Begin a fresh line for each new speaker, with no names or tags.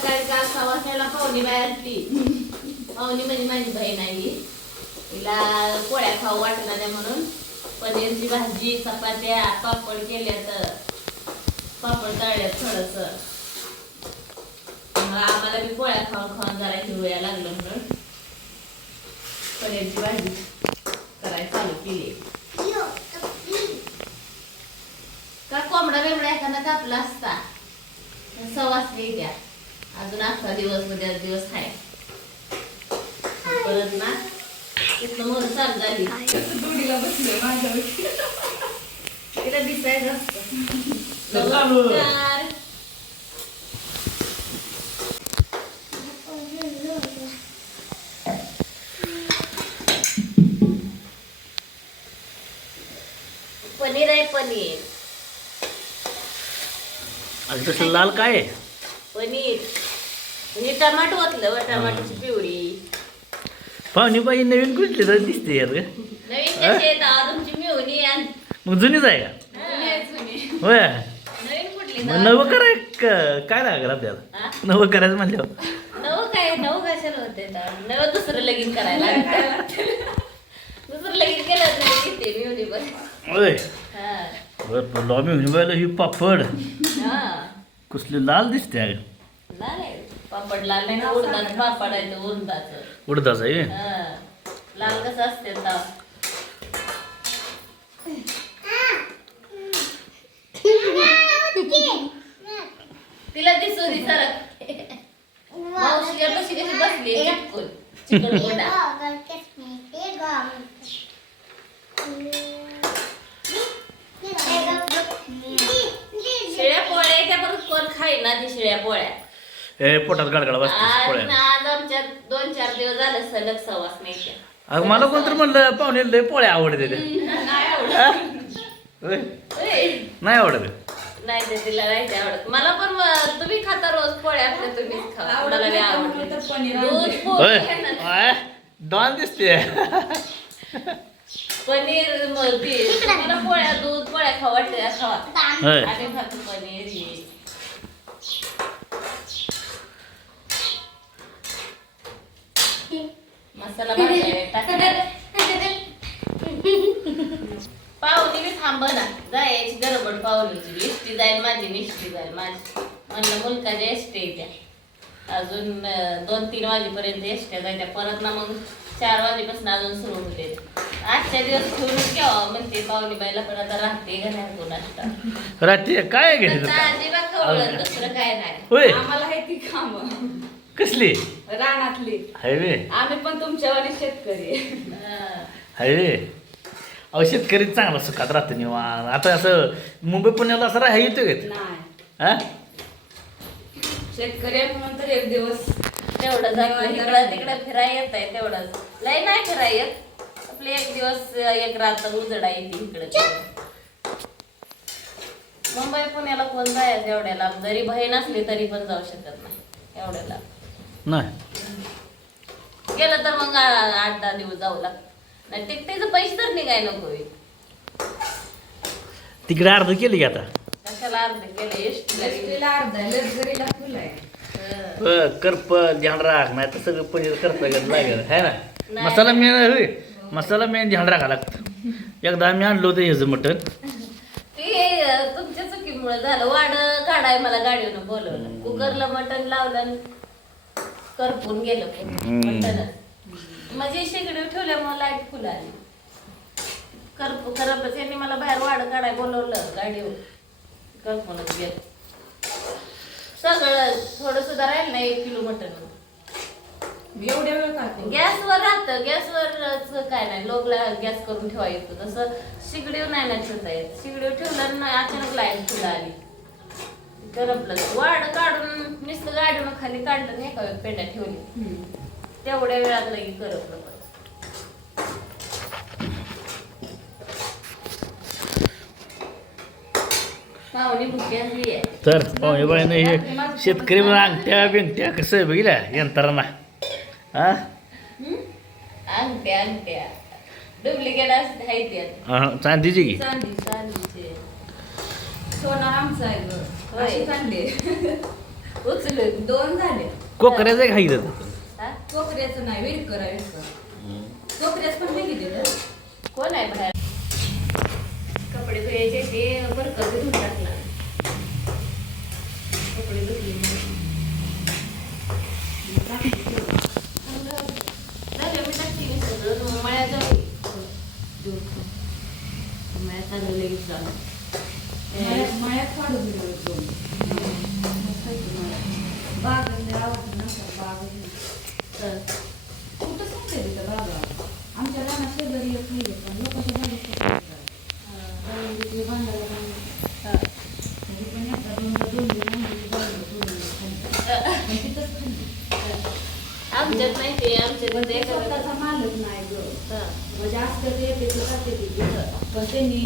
सकाळी काल सहा वाजता पाहुणी बाहेर ती पाहुणी म्हणजे माझी बहीण आहे तिला पोळ्या खाऊ वाटणार नाही म्हणून पनीरची भाजी चपात्या पापड केल्या तर पापड तळल्यात थोडस. आम्हाला बी पोळ्या खाऊन खाऊन जरा हिवया लागलं म्हणून पनीरची भाजी करायला चालू केली. का कोंबडा बेबडा एखादा कापला असता? सवासली द्या. अजून अकरा दिवस उद्या दिवस आहे. परत ना तिथनं मोर चालू झाली.
जोडीला बसले माझ्या
तिला दिसायचं. नमस्कार. पनीर आहे पनीर.
आणि तसं लाल काय आहे?
पनीर. हे टमाटो ओतलं व टमाटोची पिवळी
पाहुणी बाई नवीन कुठली तर दिसते यार ग.
नवीन कशी आहे दावा तुमची मिळवणी आणि
मग जुनीच आहे का? होय.
नवीन कुठली
मग? नवं कराय क- काय लागेल आपल्याला
हा?
नवं करायचं म्हणल्यावर.
नवं काय? नवं कशाला होते नवं दुसरं लगीन करायला दुसरं लगीन केलं मिळवणी पण.
होय.
हा.
बरं लॉबी म्हणजे ही पापड. कसली लाल दिसते आहे
लाल आहे. पापड लाल नाही उडदाचं. पापड आहे तो उडदाचं.
उडदाच आहे
हा. लाल कसं असते तर तिला दिसू दे सरक मावशी कशी कशी बसली चिकन शिळ्या पोळ्या.
हे पोटात गडगड बसते
आज
पोळ्या.
ना आज आमच्या दोन चार दिवस झालं सलग सवास नाही.
अगं मला कोणतरी म्हणलं पाहुणे लय पोळ्या आवडते ते.
नाही आवडत.
होय? नाही आवडत.
नाही ते तिला नाही ते आवडत. मला पण म- तुम्ही खाता रोज पोळ्या आपल्या तुम्हीच खा
आवडत
मला
नाही
नाही
त्यामुळे तर
आवडत.
पनीर
दूध
आणते.
पोळी
होय
खाणार.
आय, डॉन दिसते
पनीर ती पोळ्या दूध पोळ्या खावा वाटते खावा.
होय.
आणि खातो पनीर हे. टाकणार पाहुणी मी थांब ना. जायची गडबड पाहुणीची. इष्टी जाईल माझी निष्ठी जाईल माझी. म्हणलं मुलकाच्या एसटी येत्या अजून दोन तीन वाजेपर्यंत एसट्या जायच्या परत ना मग चार वाजेपासून अजून सुरू होते. आजच्या दिवस ठेवून केव्हा म्हणते पाहुणी बाईला पण आता राहते घरात कोणाष्टा
रात्री काय घेते
अजिबात दुसरं काय नाही.
आम्हाला आहे ती काम.
कसली?
रानातली.
हायवे?
आम्ही पण तुमच्यावानी शेतकरी. आहे.
हं.
हायवे? अहो शेतकरी चांगला सुखात राहते निवांत. आता असं मुंबई पुण्याला असं राहा येतो का
नाही.
हा?
शेतकरी आहे म्हणून तर एक दिवस
तेवढं इकडं तिकडं फिराय येत आहे तेवढंच. लय नाही फिराय येत आपले एक दिवस एक रात उजडा येते इकडे मुंबई पुण्याला कोण जायचं एवढ्या लांब जरी बहीण असली तरी पण जाऊ शकत नाही एवढ्या लांब
नाही.
गेलं तर मग आ- आठ दहा दिवस जाऊ लागत. नाही तिकटेचं पैसे तर निघाय नको.
तिकडे अर्ध केली की आता?
कशाला अर्ध केलं? एसटीला
लष्करीला अर्धा आहे, लष्करीला फुल आहे
प- करप ध्यान राख नाही तर सगळं पनीर करता लागेल है ना?
नाही.
मसाला मेन होय. मसाला मेन ध्यान राखा लागतं. एकदा आम्ही आणलं होतं ह्याचं मटण.
ते अं, तुमच्या चुकीमुळे झालं. वाड काढाय मला गाडीवरून बोलवलं. कुकरला मटण लावलं आणि करपून गेलं. मटणच म्हणजे शेगडी ठेवल्यामुळे लाइट फुल आली. करप करपच. यांनी मला बाहेर वाड काढाय बोलवलं गाडीवर. करपूनच गेलं. सगळं थोडं सुद्धा राहिलं नाही एक किलो मटण
मी एवढ्या वेळ खाते
गॅसवर राहतं. गॅसवर काय नाही. लोकला गॅस करून ठेवा येतो तसं शिगडीवर नाही ना ठेवता येत. शिगडीवर ठेवलं ना अचानक लाइट फुलं आली. करपलं वाड काढून नुसतं गाडीनं खाली काढलं नाही का पेंड्या ठेवली? तेवढ्या वेळात लगी आहे.
तर पाहुणे बाईनं हे शेतकरी अंगठ्या बिंगट्या कसं आहे बघितल्या यंत्रांना. हा?
अंगठ्या अंगठ्या. डुप्लिकेट असते
हा, चांदीची की?
चांदी
चांदीचे.
सोनं आमचं आहे गं.
होय.
अशी चांगली.
उचलून
दोन झाले.
कोकऱ्याचं हाई
हा?
कोकऱ्याचं नाही विरकर आहे विरकर. कोकऱ्याच पण वेगळी दिलं
कोण आहे बाहेर? कपडे धुवायचे ते बरं का धुवून टाकला. कपडे धुतले झालं मी टाकते मी सगळं. मळ्यात जाऊ मळ्यात आलं लगेच झालं
मळ्यात काढून दिलं दोन. बाग आवडते ना सर, बाग.
तर
कुठं सांगते तिथं बागा आमच्या रानात शेजारी एक नाही पण लोकांच्या बागेत बांधायला.
आमच्यात नाही ते आमच्यात
स्वतःचा मालक नाही ग. म्हणजे असतं ते तिथं. पण त्यांनी